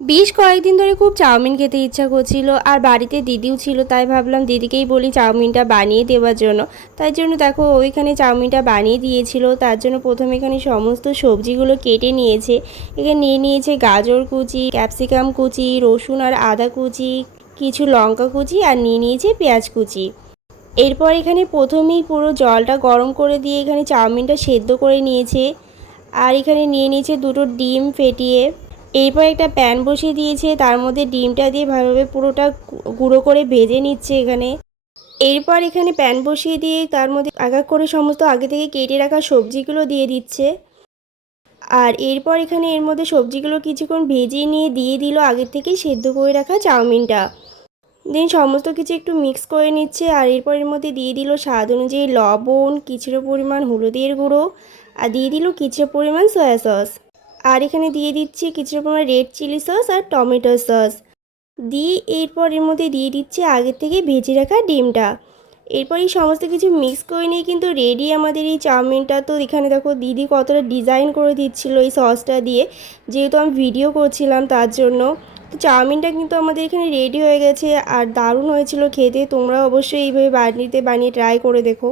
বেশ কয়েকদিন ধরে খুব চাউমিন খেতে ইচ্ছা করছিল, আর বাড়িতে দিদিও ছিল, তাই ভাবলাম দিদিকেই বলি চাউমিনটা বানিয়ে দেওয়ার জন্য। তাই জন্য দেখো ওইখানে চাউমিনটা বানিয়ে দিয়েছিল। তার জন্য প্রথমে এখানে সমস্ত সবজিগুলো কেটে নিয়েছে। এখানে নিয়ে নিয়েছে গাজর কুচি, ক্যাপসিকাম কুচি, রসুন আর আদা কুচি, কিছু লঙ্কা কুচি, আর নিয়ে নিয়েছে পেঁয়াজ কুচি। এরপর এখানে প্রথমেই পুরো জলটা গরম করে দিয়ে এখানে চাউমিনটা সেদ্ধ করে নিয়েছে। আর এখানে নিয়ে নিয়েছে দুটো ডিম ফেটিয়ে। এরপর একটা প্যান বসিয়ে দিয়েছে, তার মধ্যে ডিমটা দিয়ে ভালোভাবে পুরোটা গুঁড়ো করে ভেজে নিচ্ছে এখানে। এরপর এখানে প্যান বসিয়ে দিয়ে তার মধ্যে এক এক করে সমস্ত আগে থেকে কেটে রাখা সবজিগুলো দিয়ে দিচ্ছে। আর এরপর এখানে এর মধ্যে সবজিগুলো কিছুক্ষণ ভেজে নিয়ে দিয়ে দিল আগের থেকেই সেদ্ধ করে রাখা চাউমিনটা। দেন সমস্ত কিছু একটু মিক্স করে নিচ্ছে। আর এরপর এর মধ্যে দিয়ে দিল স্বাদ অনুযায়ী লবণ, কিছুটা পরিমাণ হলুদের গুঁড়ো, আর দিয়ে দিল কিছুটা পরিমাণ সয়া সস। আর এখানে দিয়ে দিচ্ছি কিছুটা পরিমাণ রেড চিলি সস আর টমেটো সস দিয়ে এরপর এর মধ্যে দিয়ে দিচ্ছি আগের থেকে ভেজে রাখা ডিমটা। এরপর এই সমস্ত কিছু মিক্স করে নিয়ে কিন্তু রেডি আমাদের এই চাউমিনটা। তো এখানে দেখো দিদি কতটা ডিজাইন করে দিচ্ছিল এই সসটা দিয়ে, যেহেতু আমি ভিডিও করছিলাম তার জন্য। তো চাউমিনটা কিন্তু আমাদের এখানে রেডি হয়ে গেছে, আর দারুণ হয়েছিল খেতে। তোমরা অবশ্যই এইভাবে বাড়িতে বানিয়ে ট্রাই করে দেখো।